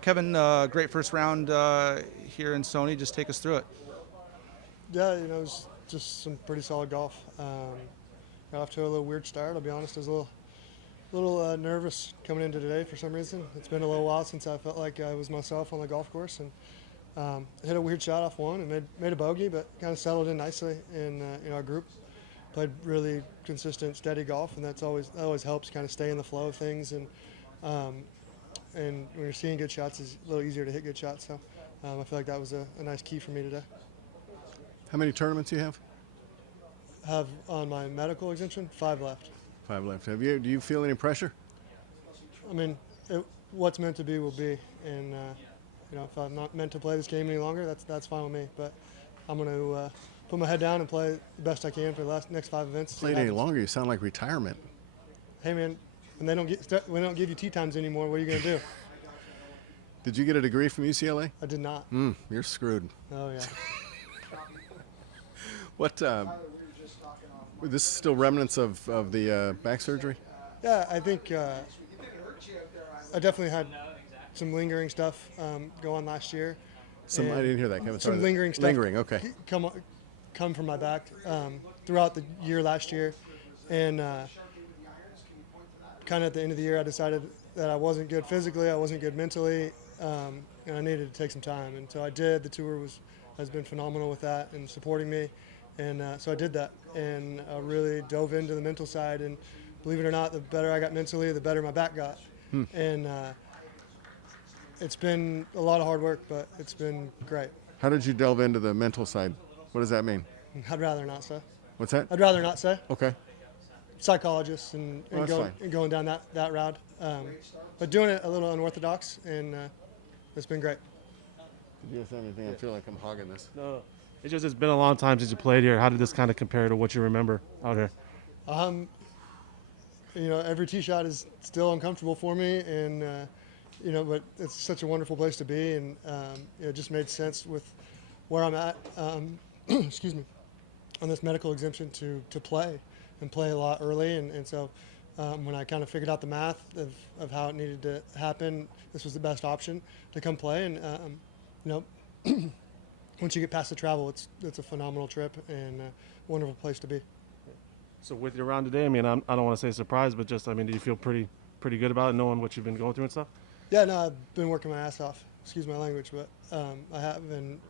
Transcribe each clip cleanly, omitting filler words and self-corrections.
Kevin, great first round here in Sony. Just take us through it. Yeah, it was just some pretty solid golf. Got off to a little weird start. I'll be honest, I was a little nervous coming into today for some reason. It's been a little while since I felt like I was myself on the golf course, and hit a weird shot off one and made a bogey, but kind of settled in nicely in our group. Played really consistent, steady golf, and that always helps kind of stay in the flow of things. And when you're seeing good shots, it's a little easier to hit good shots. So I feel like that was a nice key for me today. How many tournaments do you have? Have on my medical exemption 5 left. 5 left. Do you feel any pressure? I mean, what's meant to be will be, and if I'm not meant to play this game any longer, that's fine with me. But I'm going to put my head down and play the best I can for the next 5 events. Played any longer, you sound like retirement. Hey man, when they don't give you tee times anymore, what are you going to do? Did you get a degree from UCLA? I did not. You're screwed. Oh yeah. What? This is still remnants of the back surgery? Yeah, I think I definitely had some lingering stuff go on last year. I didn't hear that, Kevin. Sorry. Some lingering stuff. Lingering, okay. Come from my back throughout the year last year, and kind of at the end of the year, I decided that I wasn't good physically, I wasn't good mentally, and I needed to take some time. And so I did. The tour has been phenomenal with that and supporting me, and so I did that, and I really dove into the mental side. And believe it or not, the better I got mentally, the better my back got. And it's been a lot of hard work, but it's been great. How did you delve into the mental side? What does that mean? I'd rather not say. What's that? I'd rather not say. Okay. Psychologists and Well, going down that route. But doing it a little unorthodox, and it's been great. Did you have anything? I feel like I'm hogging this. No. It's been a long time since you played here. How did this kind of compare to what you remember out here? Every tee shot is still uncomfortable for me, and but it's such a wonderful place to be, and it just made sense with where I'm at. Excuse me, on this medical exemption to play a lot early, and so when I kind of figured out the math of how it needed to happen, this was the best option to come play. And once you get past the travel, it's a phenomenal trip and a wonderful place to be. So with your round today, I don't want to say surprised, but just, do you feel pretty good about it, knowing what you've been going through and stuff? Yeah, no, I've been working my ass off. Excuse my language, but I have, and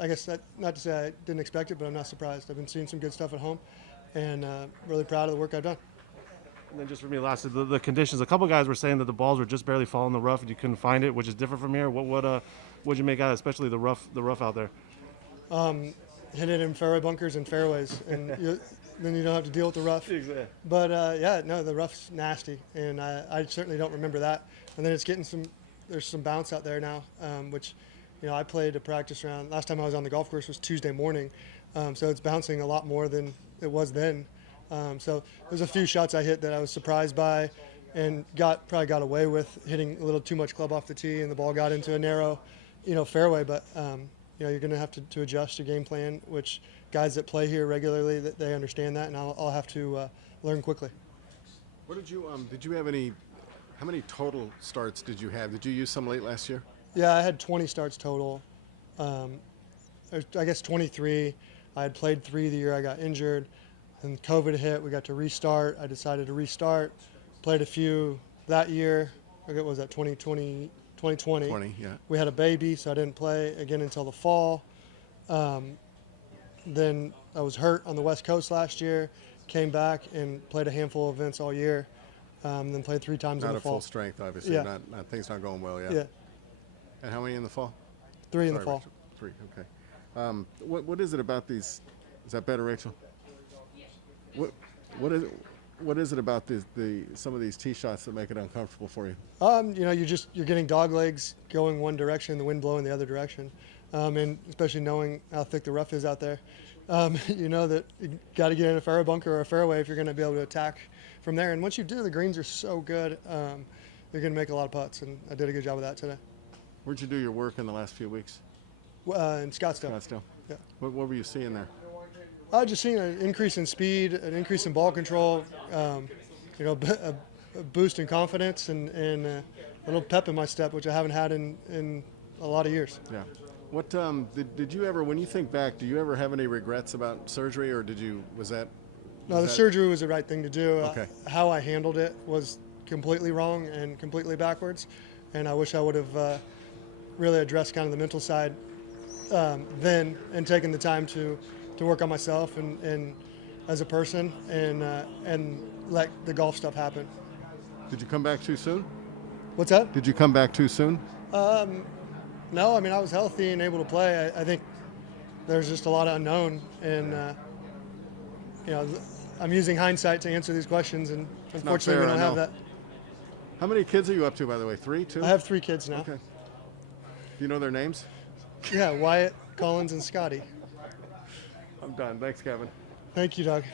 I guess that, not to say I didn't expect it, but I'm not surprised. I've been seeing some good stuff at home, and really proud of the work I've done. And then just for me, lastly, the conditions. A couple guys were saying that the balls were just barely falling in the rough and you couldn't find it, which is different from here. What'd you make out, especially the rough out there? Hit it in fairway bunkers and fairways, and then you don't have to deal with the rough. Exactly. But the rough's nasty, and I certainly don't remember that. And then it's getting there's some bounce out there now, which, I played a practice round. Last time I was on the golf course was Tuesday morning, so it's bouncing a lot more than it was then. So there's a few shots I hit that I was surprised by, and probably got away with hitting a little too much club off the tee, and the ball got into a narrow, fairway. But you're going to have to adjust your game plan, which guys that play here regularly, that they understand that, and I'll have to learn quickly. What did you have any? How many total starts did you have? Did you use some late last year? Yeah, I had 20 starts total. I guess 23. I had played 3 the year I got injured. Then COVID hit. We got to restart. I decided to restart. Played a few that year. What was that, 2020? 20, yeah. We had a baby, so I didn't play again until the fall. Then I was hurt on the West Coast last year. Came back and played a handful of events all year. Then played 3 times in the fall. Not at full strength, obviously. Yeah. Not things not going well yet. Yeah. And how many in the fall? 3 in the fall. Richard. 3, okay. What is it about these? Is that better, Rachel? What is it about some of these tee shots that make it uncomfortable for you? You're getting dog legs going one direction, the wind blowing the other direction, and especially knowing how thick the rough is out there, you know that you got to get in a fairway bunker or a fairway if you're going to be able to attack from there. And once you do, the greens are so good, you're going to make a lot of putts, and I did a good job of that today. Where'd you do your work in the last few weeks? In Scottsdale. Scottsdale. Yeah. What were you seeing there? Just seeing an increase in speed, an increase in ball control, a boost in confidence and a little pep in my step, which I haven't had in a lot of years. Yeah. What did you ever, when you think back, do you ever have any regrets about surgery, or was that? No, the that- surgery was the right thing to do. Okay. How I handled it was completely wrong and completely backwards, and I wish I would have really addressed kind of the mental side then, and taken the time to work on myself and as a person and let the golf stuff happen. Did you come back too soon? What's that? Did you come back too soon? No, I mean I was healthy and able to play. I think there's just a lot of unknown, and I'm using hindsight to answer these questions, and unfortunately fair, we don't I have know. that. How many kids are you up to, by the way? 3, 2? I have 3 kids now. Okay. Do you know their names? Yeah, Wyatt, Collins, and Scotty. I'm done. Thanks, Kevin. Thank you, Doug.